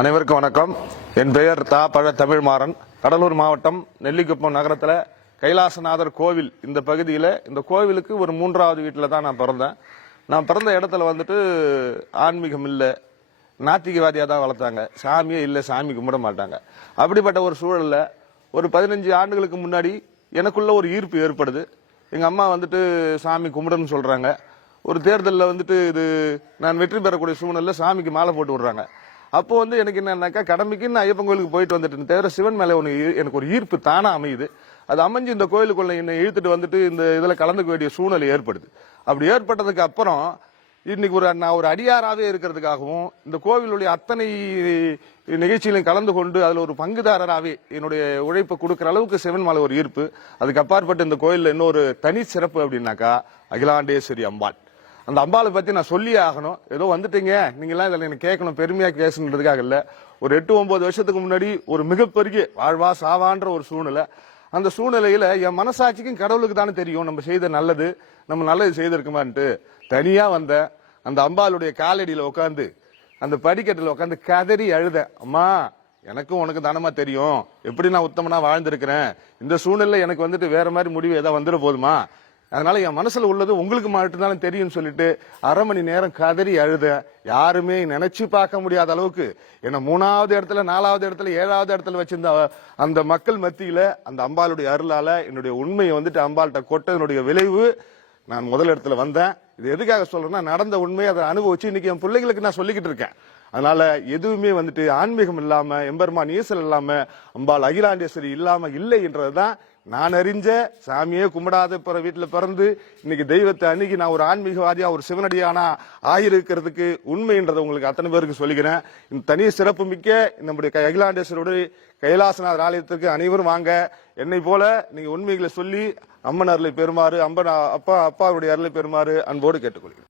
அனைவருக்கும் வணக்கம். என் பெயர் தா. பழ. தமிழ்மாறன். கடலூர் மாவட்டம் நெல்லிக்குப்பம் நகரத்தில் கைலாசநாதர் கோவில் இந்த பகுதியில் இந்த கோவிலுக்கு ஒரு 3வது வீட்டில் தான் நான் பிறந்தேன். நான் பிறந்த இடத்துல வந்துட்டு ஆன்மீகம் இல்லை, நாத்திகவாதியாக தான் வளர்த்தாங்க. சாமியே இல்லை, சாமி கும்பிட மாட்டாங்க. அப்படிப்பட்ட ஒரு சூழலில் ஒரு 15 ஆண்டுகளுக்கு முன்னாடி எனக்குள்ள ஒரு ஈர்ப்பு ஏற்படுது. எங்கள் அம்மா வந்துட்டு சாமி கும்பிடுன்னு சொல்கிறாங்க. ஒரு தேர்தலில் வந்துட்டு இது நான் வெற்றி பெறக்கூடிய சூழ்நிலை சாமிக்கு மாலை போட்டு விடுறாங்க. அப்போ வந்து எனக்கு என்னன்னாக்கா, கடமைக்குன்னு ஐயப்பன் கோயிலுக்கு போயிட்டு வந்துட்டு தவிர சிவன் மேலே எனக்கு ஒரு ஈர்ப்பு தானா அமையுது. அது அமைஞ்சு இந்த கோயிலுக்குள்ள என்னை இழுத்துட்டு வந்துட்டு இந்த இதில் கலந்துக்க வேண்டிய சூழ்நிலை ஏற்படுது. அப்படி ஏற்பட்டதுக்கு அப்புறம் இன்னைக்கு நான் ஒரு அடியாராகவே இருக்கிறதுக்காகவும் இந்த கோவிலுடைய அத்தனை நிகழ்ச்சிகளையும் கலந்து கொண்டு அதில் ஒரு பங்குதாரராகவே என்னுடைய உழைப்பை கொடுக்குற அளவுக்கு சிவன் மேலே ஒரு ஈர்ப்பு. அதுக்கு அப்பாற்பட்டு இந்த கோயிலில் இன்னொரு தனி சிறப்பு அப்படின்னாக்கா அகிலாண்டேஸ்வரி அம்பாள். அந்த அம்பாளை பத்தி நான் சொல்லியே ஆகணும். ஏதோ வந்துட்டீங்க நீங்கெல்லாம் இதில் எனக்கு கேட்கணும், பெருமையா பேசணுன்றதுக்காக இல்ல. ஒரு 8-9 வருஷத்துக்கு முன்னாடி ஒரு மிகப்பெரிய வாழ்வா சாவான்ற ஒரு சூழ்நிலை. அந்த சூழ்நிலையில என் மனசாட்சிக்கும் கடவுளுக்கு தானே தெரியும் நம்ம செய்த நல்லது, நம்ம நல்லது செய்திருக்குமான்ட்டு தனியா வந்த அந்த அம்பாளுடைய காலடியில உட்காந்து அந்த படிக்கட்டில் உட்காந்து கதறி அழுத. அம்மா, எனக்கும் உனக்கு தானமா தெரியும் எப்படி நான் உத்தமனா வாழ்ந்திருக்கிறேன். இந்த சூழ்நிலை எனக்கு வந்துட்டு வேற மாதிரி முடிவு ஏதாவது வந்துட போதுமா, அதனால என் மனசுல உள்ளது உங்களுக்கு மட்டும்தான் தெரியும் சொல்லிட்டு 1/2 மணி நேரம் கதறி அழுத. யாருமே நினைச்சு பார்க்க முடியாத அளவுக்கு என்ன 3வது இடத்துல, 4வது இடத்துல, 7வது இடத்துல வச்சிருந்த அந்த மக்கள் மத்தியில அந்த அம்பாளுடைய அருளால என்னுடைய உண்மையை வந்துட்டு அம்பாள்கிட்ட கொட்டதனுடைய விளைவு நான் முதல் இடத்துல வந்தேன். இது எதுக்காக சொல்றேன்னா, நடந்த உண்மையை அதை அனுபவிச்சு இன்னைக்கு என் பிள்ளைகளுக்கு நான் சொல்லிக்கிட்டு இருக்கேன். அதனால எதுவுமே வந்துட்டு ஆன்மீகம் இல்லாம, எம்பெருமான் ஈசல் இல்லாம, அம்பாள் அகிலாண்டேஸ்வரி இல்லாம இல்லை என்றதுதான் நான் அறிஞ்ச. சாமியே கும்பிடாத வீட்டுல பிறந்து இன்னைக்கு தெய்வத்தை அன்னைக்கு நான் ஒரு ஆன்மீகவாதியா ஒரு சிவனடியானா ஆயிருக்கிறதுக்கு உண்மைன்றதை உங்களுக்கு அத்தனை பேருக்கு சொல்லிக்கிறேன். இந்த தனி சிறப்பு மிக்க நம்முடைய அகிலாண்டேஸ்வரோட கைலாசநாதர் ஆலயத்திற்கு அனைவரும் வாங்க. என்னை போல நீங்க உண்மைகளை சொல்லி அம்மன் அருளை பெறுமாறு, அப்பாவுடைய அருளை பெறுமாறு அன்போடு கேட்டுக்கொள்கிறேன்.